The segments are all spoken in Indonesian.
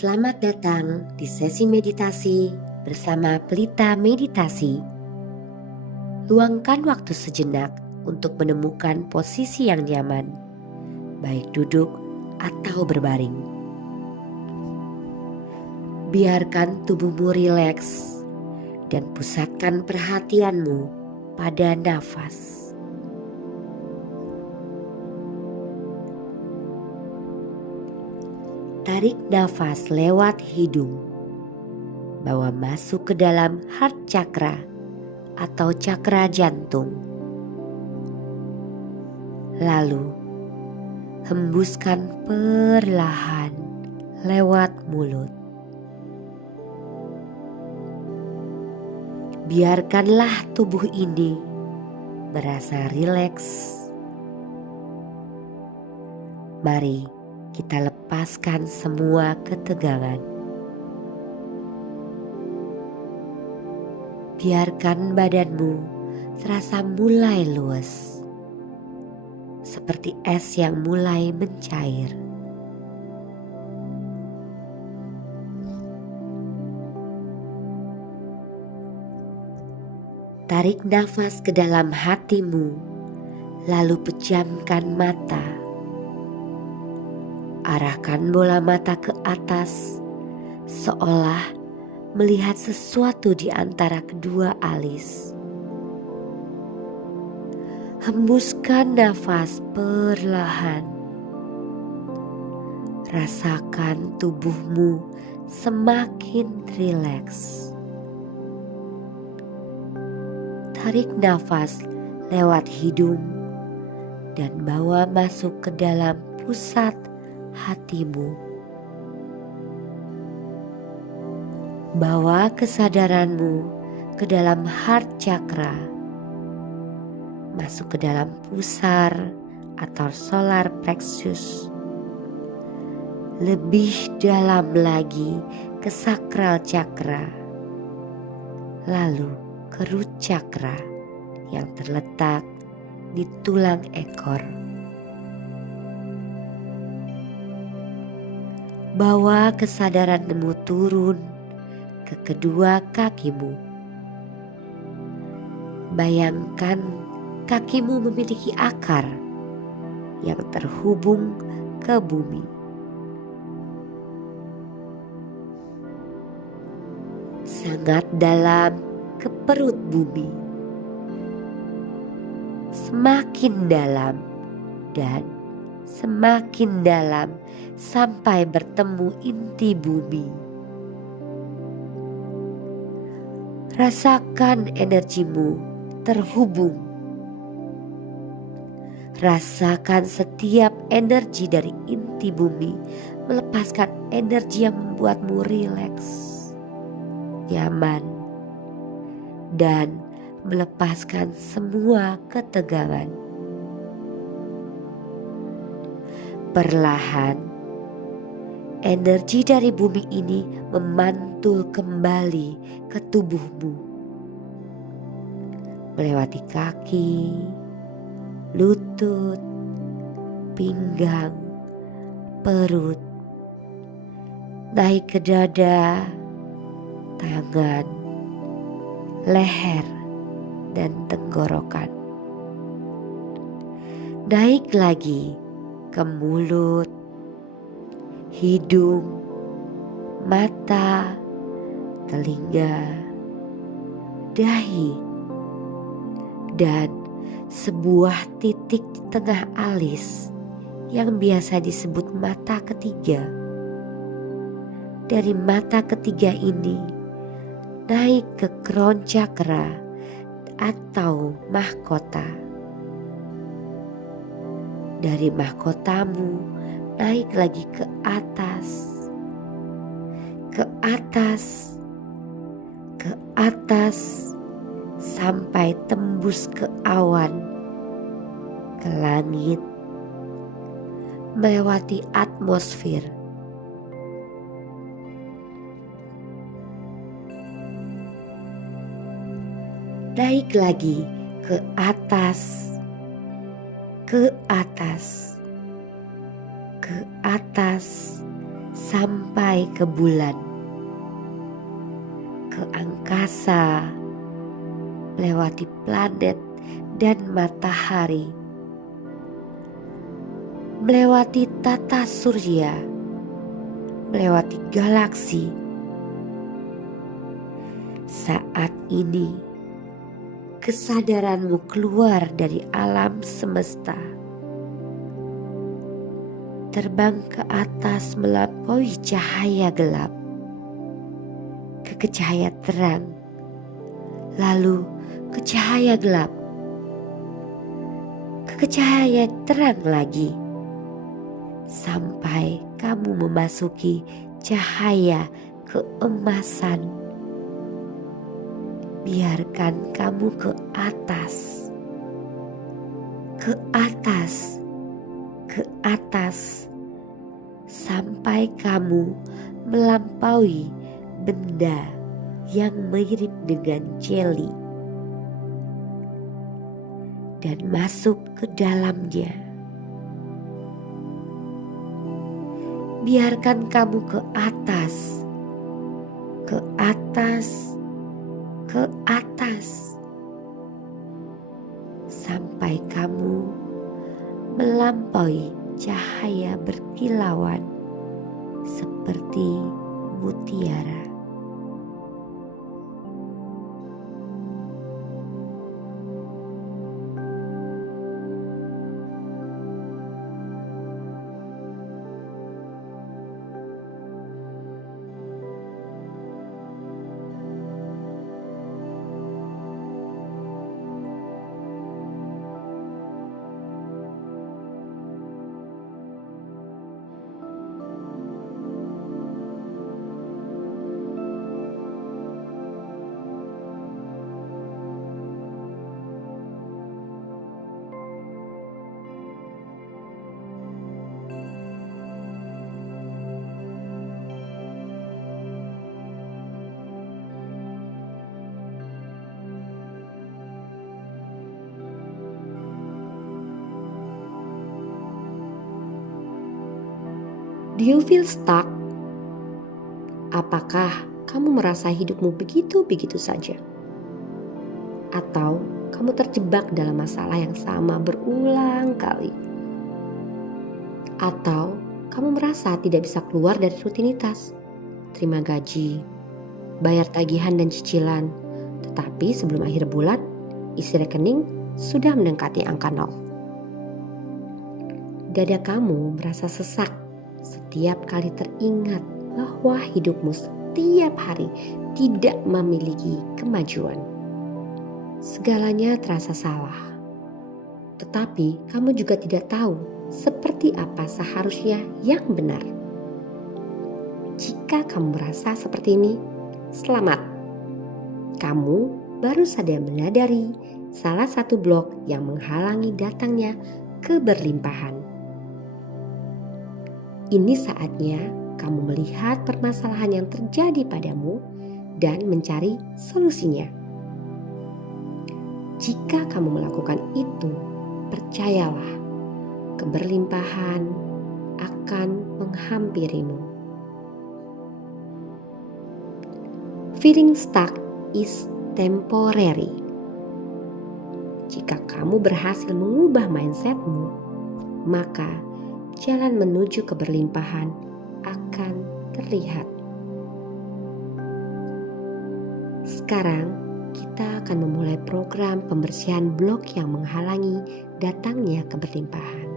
Selamat datang di sesi meditasi bersama Pelita Meditasi. Luangkan waktu sejenak untuk menemukan posisi yang nyaman, baik duduk atau berbaring. Biarkan tubuhmu rileks dan pusatkan perhatianmu pada nafas. Tarik nafas lewat hidung, bawa masuk ke dalam heart chakra atau cakra jantung. Lalu, hembuskan perlahan lewat mulut. Biarkanlah tubuh ini merasa rileks. Mari kita lepaskan semua ketegangan. Biarkan badanmu terasa mulai luas, seperti es yang mulai mencair. Tarik nafas ke dalam hatimu, lalu pejamkan mata. Arahkan bola mata ke atas, seolah melihat sesuatu di antara kedua alis. Hembuskan nafas perlahan. Rasakan tubuhmu semakin rileks. Tarik nafas lewat hidung dan bawa masuk ke dalam pusat hatimu. Bawa kesadaranmu ke dalam heart chakra, masuk ke dalam pusar atau solar plexus. Lebih dalam lagi ke sakral chakra, lalu ke root chakra yang terletak di tulang ekor. Bawa kesadaranmu turun ke kedua kakimu. Bayangkan kakimu memiliki akar yang terhubung ke bumi. Sangat dalam ke perut bumi, semakin dalam dan semakin dalam sampai bertemu inti bumi. Rasakan energimu terhubung. Rasakan setiap energi dari inti bumi melepaskan energi yang membuatmu rileks, nyaman, dan melepaskan semua ketegangan. Perlahan, energi dari bumi ini memantul kembali ke tubuhmu, melewati kaki, lutut, pinggang, perut, naik ke dada, tangan, leher, dan tenggorokan. Naik lagi ke mulut, hidung, mata, telinga, dahi, dan sebuah titik di tengah alis yang biasa disebut mata ketiga. Dari mata ketiga ini naik ke crown chakra atau mahkota. Dari mahkotamu naik lagi ke atas, ke atas, ke atas, sampai tembus ke awan, ke langit, melewati atmosfer. Naik lagi ke atas, ke atas, ke atas, sampai ke bulan, ke angkasa, melewati planet dan matahari, melewati tata surya, melewati galaksi. Saat ini kesadaranmu keluar dari alam semesta, terbang ke atas melampaui cahaya gelap, ke cahaya terang, lalu ke cahaya gelap, ke cahaya terang lagi, sampai kamu memasuki cahaya keemasan. Biarkan kamu ke atas, ke atas, ke atas, sampai kamu melampaui benda yang mirip dengan jelly dan masuk ke dalamnya. Biarkan kamu ke atas, ke atas, ke atas, sampai kamu melampaui cahaya berkilauan seperti mutiara. Do you feel stuck? Apakah kamu merasa hidupmu begitu-begitu saja? Atau kamu terjebak dalam masalah yang sama berulang kali? Atau kamu merasa tidak bisa keluar dari rutinitas? Terima gaji, bayar tagihan dan cicilan, tetapi sebelum akhir bulan, isi rekening sudah mendekati angka 0. Dada kamu merasa sesak setiap kali teringat bahwa hidupmu setiap hari tidak memiliki kemajuan. Segalanya terasa salah, tetapi kamu juga tidak tahu seperti apa seharusnya yang benar. Jika kamu merasa seperti ini, selamat. Kamu baru saja menyadari salah satu blok yang menghalangi datangnya keberlimpahan. Ini saatnya kamu melihat permasalahan yang terjadi padamu dan mencari solusinya. Jika kamu melakukan itu, percayalah, keberlimpahan akan menghampirimu. Feeling stuck is temporary. Jika kamu berhasil mengubah mindsetmu, maka jalan menuju keberlimpahan akan terlihat. Sekarang kita akan memulai program pembersihan blok yang menghalangi datangnya keberlimpahan.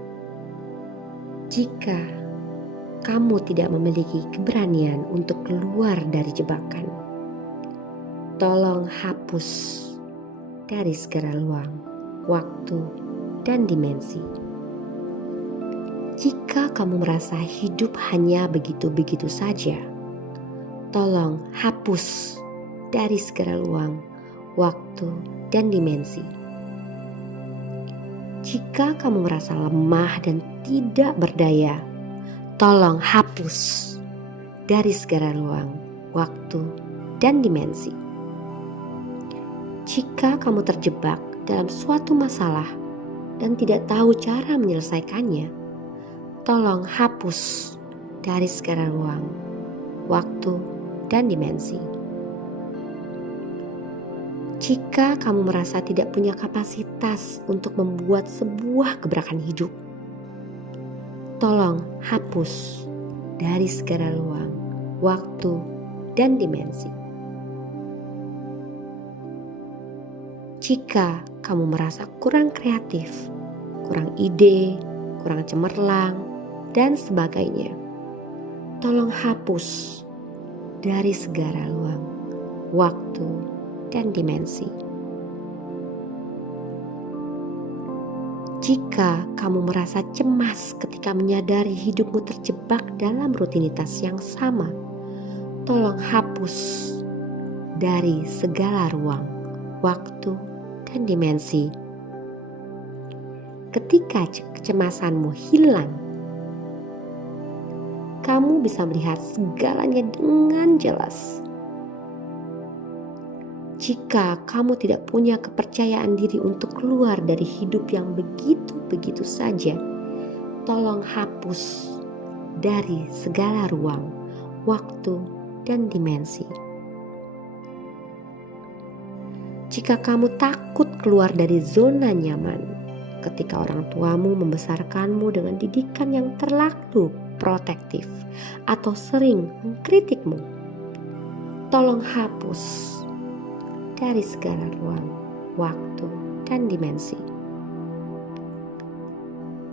Jika kamu tidak memiliki keberanian untuk keluar dari jebakan, tolong hapus dari segala ruang, waktu, dan dimensi. Jika kamu merasa hidup hanya begitu-begitu saja, tolong hapus dari segala ruang, waktu, dan dimensi. Jika kamu merasa lemah dan tidak berdaya, tolong hapus dari segala ruang, waktu, dan dimensi. Jika kamu terjebak dalam suatu masalah dan tidak tahu cara menyelesaikannya, tolong hapus dari segala ruang, waktu, dan dimensi. Jika kamu merasa tidak punya kapasitas untuk membuat sebuah gebrakan hidup, tolong hapus dari segala ruang, waktu, dan dimensi. Jika kamu merasa kurang kreatif, kurang ide, kurang cemerlang, dan sebagainya, tolong hapus dari segala ruang, waktu, dan dimensi. Jika kamu merasa cemas ketika menyadari hidupmu terjebak dalam rutinitas yang sama, tolong hapus dari segala ruang, waktu, dan dimensi. Ketika kecemasanmu hilang, kamu bisa melihat segalanya dengan jelas. Jika kamu tidak punya kepercayaan diri untuk keluar dari hidup yang begitu-begitu saja, tolong hapus dari segala ruang, waktu, dan dimensi. Jika kamu takut keluar dari zona nyaman, ketika orang tuamu membesarkanmu dengan didikan yang terlalu protektif atau sering mengkritikmu, tolong hapus dari segala ruang, waktu, dan dimensi.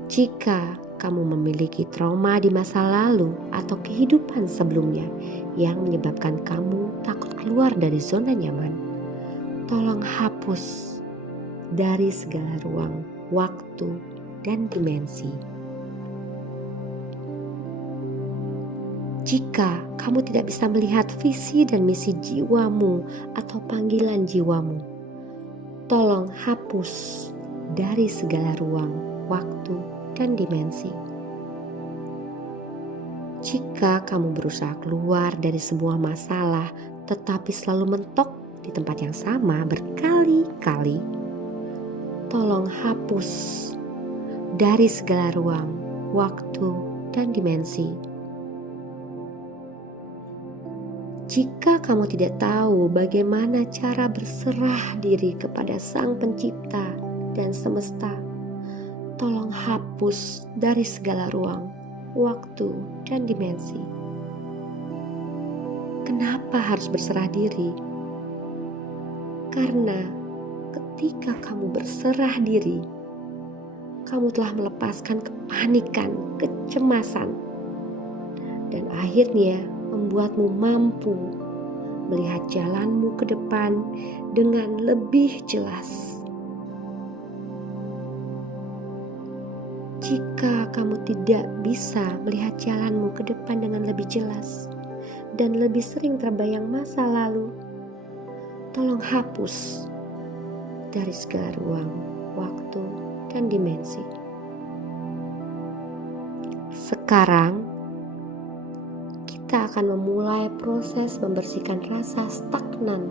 Jika kamu memiliki trauma di masa lalu atau kehidupan sebelumnya yang menyebabkan kamu takut keluar dari zona nyaman, tolong hapus dari segala ruang, waktu, dan dimensi. Jika kamu tidak bisa melihat visi dan misi jiwamu atau panggilan jiwamu, tolong hapus dari segala ruang, waktu, dan dimensi. Jika kamu berusaha keluar dari sebuah masalah tetapi selalu mentok di tempat yang sama berkali-kali, tolong hapus dari segala ruang, waktu, dan dimensi. Jika kamu tidak tahu bagaimana cara berserah diri kepada Sang Pencipta dan semesta, tolong hapus dari segala ruang, waktu, dan dimensi. Kenapa harus berserah diri? Karena ketika kamu berserah diri, kamu telah melepaskan kepanikan, kecemasan, dan akhirnya membuatmu mampu melihat jalanmu ke depan dengan lebih jelas. Jika kamu tidak bisa melihat jalanmu ke depan dengan lebih jelas dan lebih sering terbayang masa lalu, tolong hapus dari segala ruang, waktu, dan dimensi. Sekarang kita akan memulai proses membersihkan rasa stagnan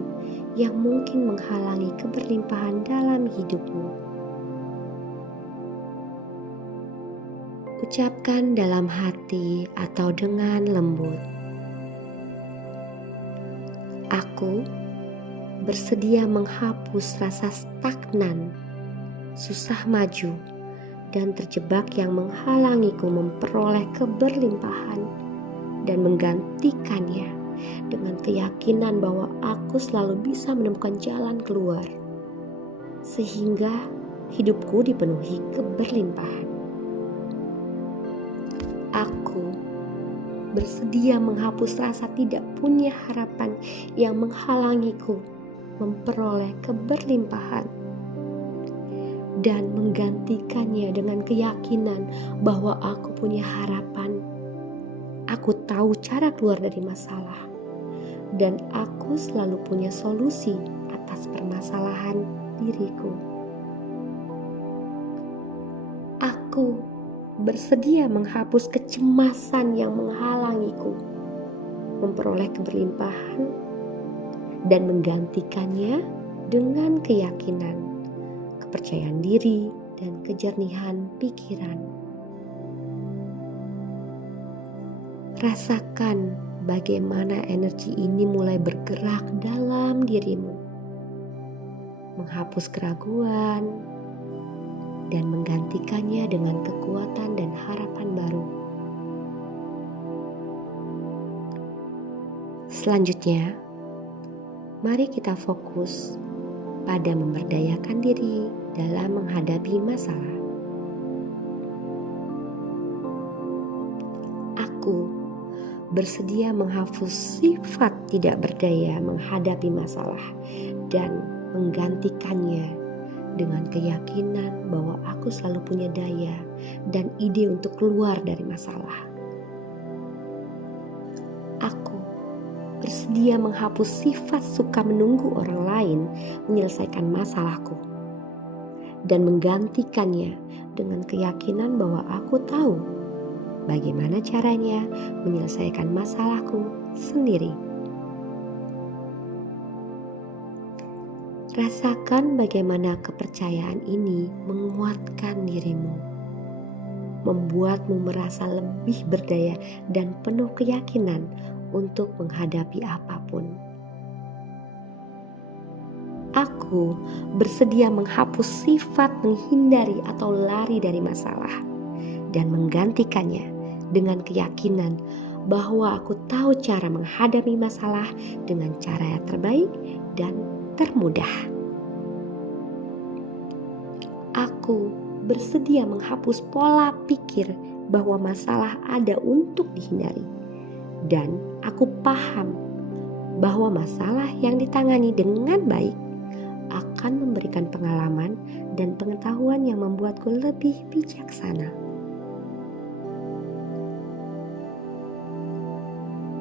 yang mungkin menghalangi keberlimpahan dalam hidupmu. Ucapkan dalam hati atau dengan lembut, "Aku bersedia menghapus rasa stagnan, susah maju, dan terjebak yang menghalangiku memperoleh keberlimpahan, dan menggantikannya dengan keyakinan bahwa aku selalu bisa menemukan jalan keluar, sehingga hidupku dipenuhi keberlimpahan. Aku bersedia menghapus rasa tidak punya harapan yang menghalangiku memperoleh keberlimpahan, dan menggantikannya dengan keyakinan bahwa aku punya harapan. Aku tahu cara keluar dari masalah, dan aku selalu punya solusi atas permasalahan diriku. Aku bersedia menghapus kecemasan yang menghalangiku memperoleh keberlimpahan dan menggantikannya dengan keyakinan, kepercayaan diri, dan kejernihan pikiran. Rasakan bagaimana energi ini mulai bergerak dalam dirimu, menghapus keraguan dan menggantikannya dengan kekuatan dan harapan baru. Selanjutnya, mari kita fokus pada memberdayakan diri dalam menghadapi masalah. Aku bersedia menghapus sifat tidak berdaya menghadapi masalah dan menggantikannya dengan keyakinan bahwa aku selalu punya daya dan ide untuk keluar dari masalah. Aku bersedia menghapus sifat suka menunggu orang lain menyelesaikan masalahku dan menggantikannya dengan keyakinan bahwa aku tahu bagaimana caranya menyelesaikan masalahku sendiri. Rasakan bagaimana kepercayaan ini menguatkan dirimu, membuatmu merasa lebih berdaya dan penuh keyakinan untuk menghadapi apapun. Aku bersedia menghapus sifat menghindari atau lari dari masalah dan menggantikannya dengan keyakinan bahwa aku tahu cara menghadapi masalah dengan cara yang terbaik dan termudah. Aku bersedia menghapus pola pikir bahwa masalah ada untuk dihindari, dan aku paham bahwa masalah yang ditangani dengan baik akan memberikan pengalaman dan pengetahuan yang membuatku lebih bijaksana.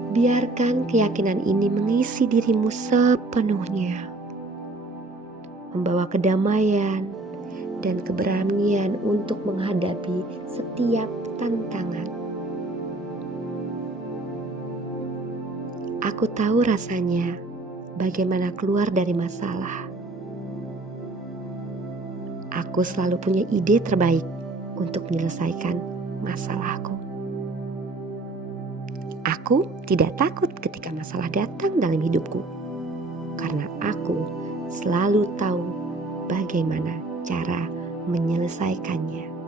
Biarkan keyakinan ini mengisi dirimu sepenuhnya, membawa kedamaian dan keberanian untuk menghadapi setiap tantangan. Aku tahu rasanya bagaimana keluar dari masalah. Aku selalu punya ide terbaik untuk menyelesaikan masalahku. Aku tidak takut ketika masalah datang dalam hidupku, karena aku selalu tahu bagaimana cara menyelesaikannya.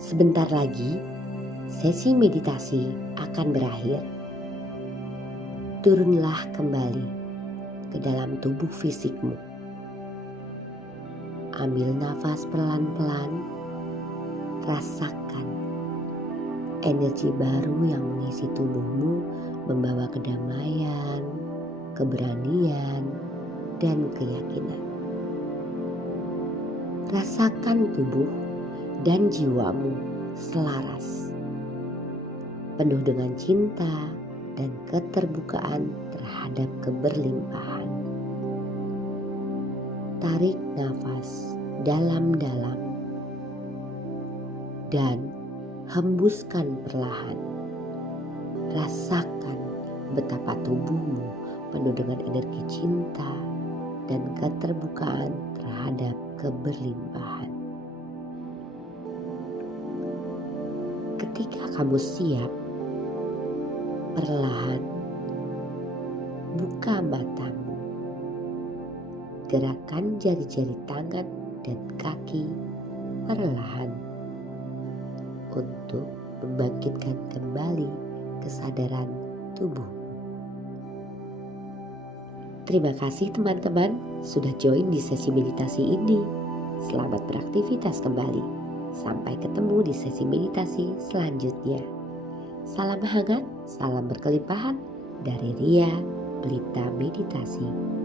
Sebentar lagi, sesi meditasi akan berakhir. Turunlah kembali ke dalam tubuh fisikmu. Ambil nafas pelan-pelan, rasakan energi baru yang mengisi tubuhmu, membawa kedamaian, keberanian, dan keyakinan. Rasakan tubuh dan jiwamu selaras, penuh dengan cinta dan keterbukaan terhadap keberlimpahan. Tarik nafas dalam-dalam dan hembuskan perlahan. Rasakan betapa tubuhmu penuh dengan energi cinta dan keterbukaan terhadap keberlimpahan. Ketika kamu siap, perlahan buka matamu. Gerakan jari-jari tangan dan kaki perlahan untuk membangkitkan kembali kesadaran tubuh. Terima kasih teman-teman sudah join di sesi meditasi ini. Selamat beraktivitas kembali. Sampai ketemu di sesi meditasi selanjutnya. Salam hangat, salam berkelimpahan dari Ria Pelita Meditasi.